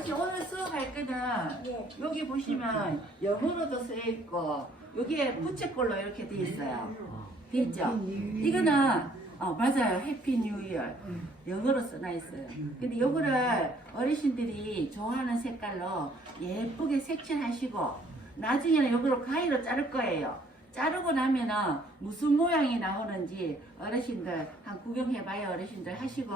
어르신 오늘 수업할 때는 예. 여기 보시면 영어로도 쓰여 있고 여기에 부채꼴로 이렇게 돼 있어요. 돼 있죠? 이거는 어 맞아요. 해피 뉴 이어 영어로 써놔 있어요. 근데 요거를 어르신들이 좋아하는 색깔로 예쁘게 색칠하시고 나중에는 요거로 가위로 자를 거예요. 자르고 나면은 무슨 모양이 나오는지 어르신들 한 구경해봐요. 어르신들 하시고.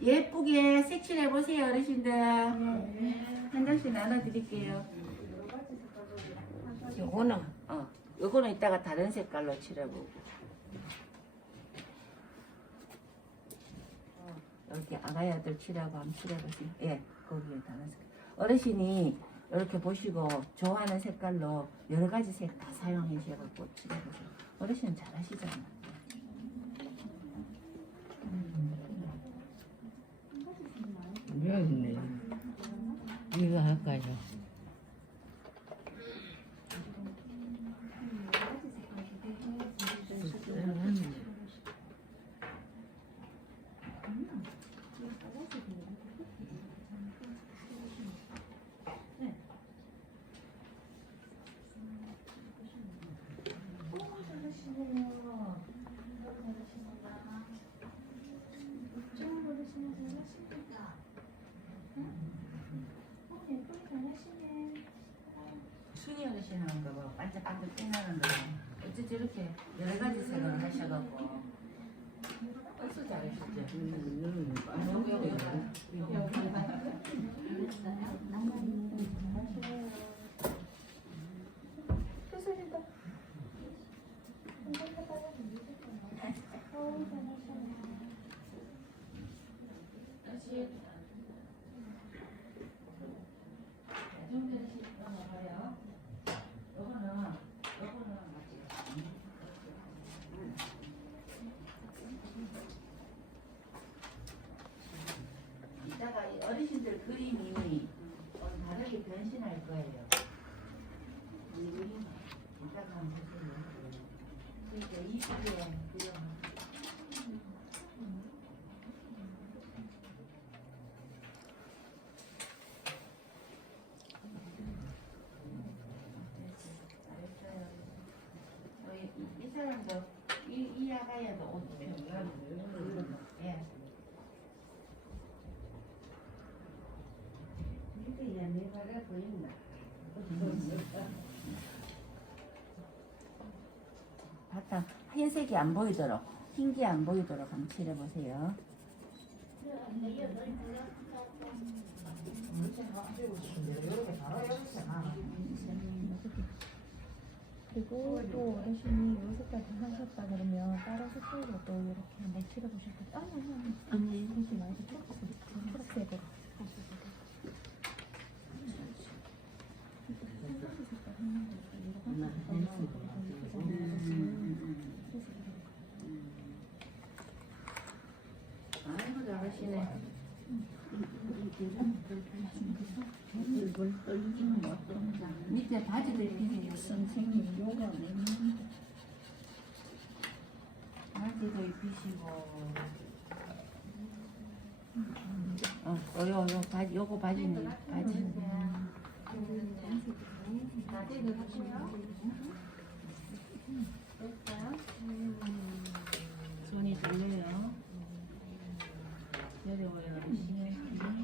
예쁘게 색칠해보세요 어르신들. 한 장씩 나눠드릴게요. 요거는 어, 요거는 이따가 다른 색깔로 칠해보고. 어, 여기 아가야들 칠하고 한번 칠해보세요. 예 거기에 다른 색깔 어르신이 이렇게 보시고 좋아하는 색깔로 여러 가지 색 다 사용하셔갖고 칠해보세요 어르신은 잘하시잖아 여기 있네. 이거 할까요? 순이 어르신 하는 거 봐. 반짝반짝 빛나는 거. 어째 저렇게 여러 가지 색을 하셔갖고. 벌써 잘하시죠? 아, 여기, 여기, 여기. 이따가 이 어르신들 그림이 좀 다르게 변신할 거예요. 이 그림 이따가 한번 보세요. 그러니까 이쁘게 그려. 잘했어요. 어, 이, 이- 이 사람도 이, 이 아가야도 옷 예. 바탕 흰색이 안 보이도록 흰 게 안 보이도록 한번 칠해보세요. 그리고 또 어르신이 요 색깔 좀 하셨다 그러면 다른 색깔로 또 이렇게 한번 칠해보실 거예요. 아니 아니 아니. 아니. 그러지 말고 초록색, 초록색으로 하셔도 돼요. 한 가지 색깔 하는 거고 여러 가지 색깔 잘하시네. 밑에 바지도 입히세요. 선생님 요가 바지도 입히시고. 어, 요, 요, 요 바지, 요거 바지는 바지. 손이 떨려요. 내려와요.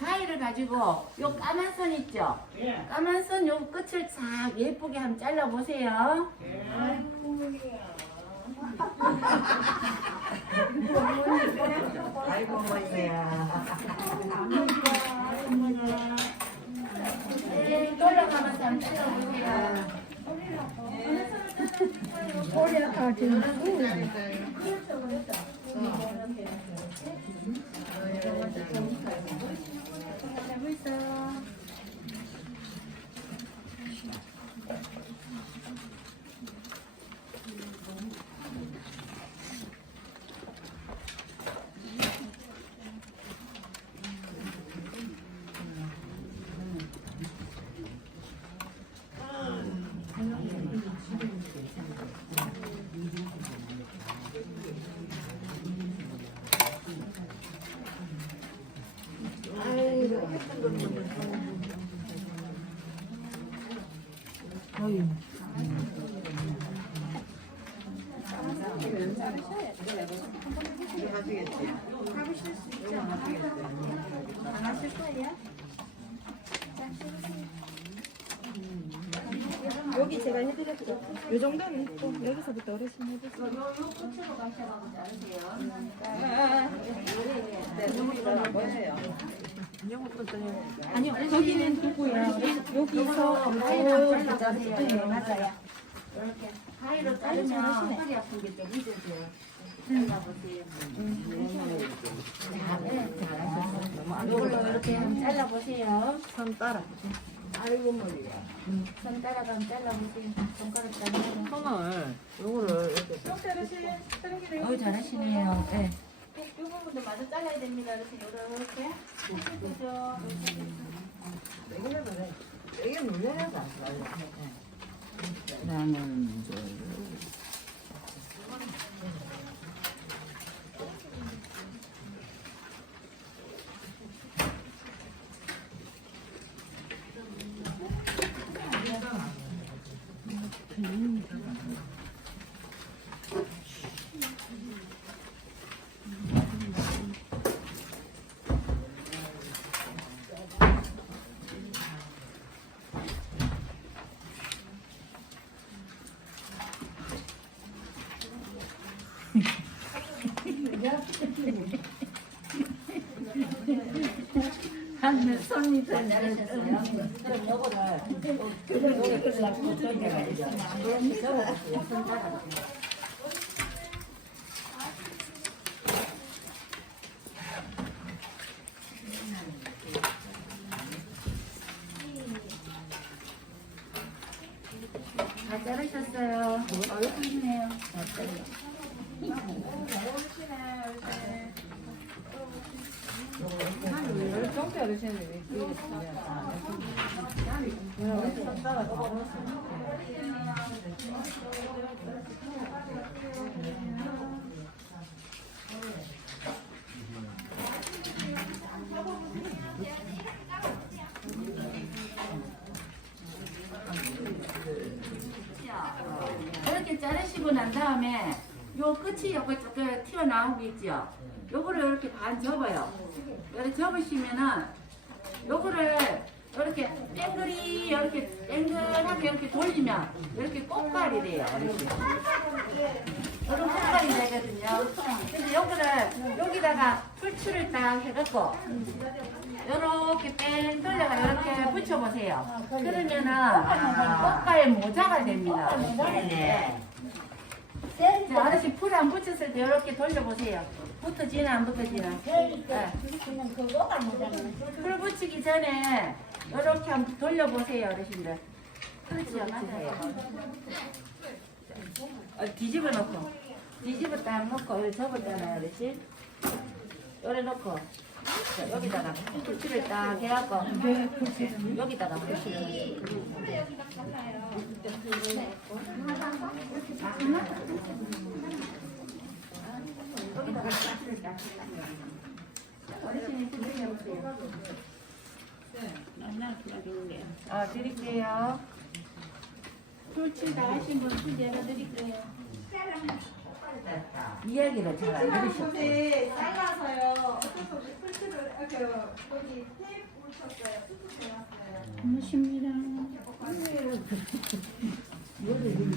가위를 가지고 요 까만 선 있죠? 예. 까만 선 요 끝을 싹 예쁘게 한번 잘라 보세요. 아이고야. 아이고 뭐야. 올라가면서 찍어볼게요. 여기 제가 해드렸죠. 요 정도는 있고 여기서부터 어르신 해주세요. 요, 요 끝으로 가셔가지고 자르세요. 아니요, 거기는 두고요. 여기서 어, 맞아요. 이렇게 가위로 자르면 허리 아픈 게 좀. 잘라보세요. 자, 네. 이걸로 이렇게 한번 잘라보세요. 손 따라. 아이고 머리야. 손 따라가면 잘라보세요. 손가락 잘라서. 손을 요거를 이렇게 어우, 잘하시네요. 네. 이 부분도 마저 잘라야 됩니다. 그래서 이렇게. 나는 손이 더 잘하셨어요. 그럼 요거를 요거를 끌라고 던져가 이제 다 자르셨어요. 다 자르. 이렇게 자르시고 난 다음에 요 끝이 요거 조금 튀어나오겠죠? 요거를 이렇게 반 접어요. 이렇게 접으시면은 요거를 이렇게 땡글이 이렇게 땡글하게 이렇게 돌리면 이렇게 꽃갈이 돼요. 이렇게. 이런 꽃갈이 되거든요. 그래서 요거를 여기다가 풀칠을 딱 해갖고 이렇게 뺑 돌려가 이렇게 붙여보세요. 그러면은 꽃갈 모자가 됩니다. 네 네. 자, 아저씨 풀 안 붙였을 때 이렇게 돌려보세요. 붙어지나 안 붙어지나. 네. 풀 붙이기 전에 이렇게 한번 돌려보세요, 어르신들. 그렇지요, 맞아요. 어, 뒤집어 놓고, 뒤집어 딱 놓고, 여기 접었잖아요, 어르신. 요래 놓고, 자, 여기다가 풀칠을 딱 해갖고, 여기다가 풀칠을. 아, 드릴게요. 다 하신 분 풀제가 드릴게요. 이야기를 잘 안 들으셨죠? 네, 잘라서요. 어쩔 수 없이 풀칠을 이렇게 거기 테이프 붙였어요. 수트 대놨어요.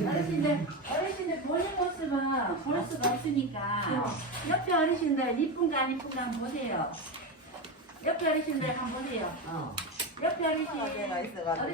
어르신들, 어르신들 보는 모습은 볼 수가 없으니까 옆에 어르신들 이쁜가 안 이쁜가 한번 보세요. 옆에 어르신들 한번 보세요. 어. 옆에 어르신, 내가 있어가지고. 어르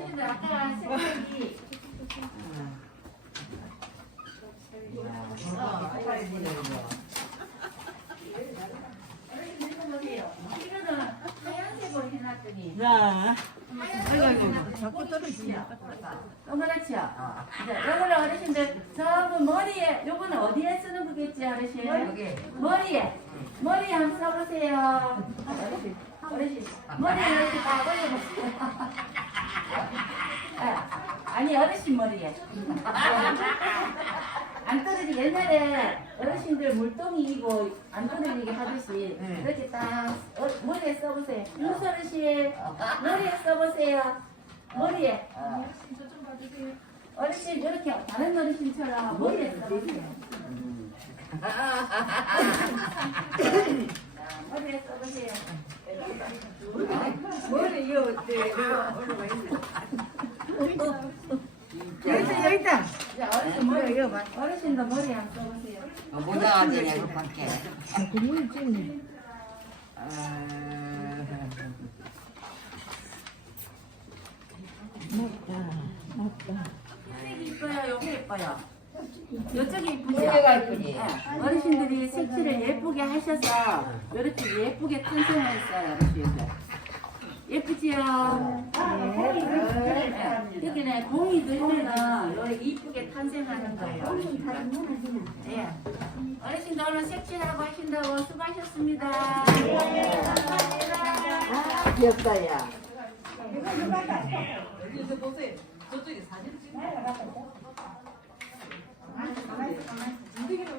이거는 어르신들, 전부 머리에, 요거는 어디에 쓰는 거겠지, 어르신? 여기 머리에. 머리에 한번 써보세요. 어르신, 어르신. 머리에 이렇게 다 올려보세요. 아니, 어르신 머리에. 안 떨어지게 옛날에 어르신들 물동이고 안 떨어지게 하듯이 네. 이렇게 딱 어, 머리에 써보세요 윤수 어르신 머리에 써보세요 머리에. 어르신 이렇게 다른 어르신처럼 머리에 써보세요 머리에 써보세요 머리 이거 어때? 여기 있다, 여기 있다. 이제 어르신 머리 이거 봐. 어르신도 머리 안 써보세요 어, 모자가 되냐, 그 밖에. 국물 찜. 아, 맞다, 맞다. 색이 이뻐요 여기 이뻐요 이쪽이 이쁘죠? 여기가 이쁘지? 네. 어르신들이 색칠을 예쁘게 하셔서 이렇게 예쁘게 탄생했어요 어르신들 예쁘지요? 네. 공이 들면은 이렇게 이쁘게 탄생하는 거예요 예. 어르신들 오늘 색칠하고 하신다고 수고하셨습니다 아, 귀엽다, 야. 움직이는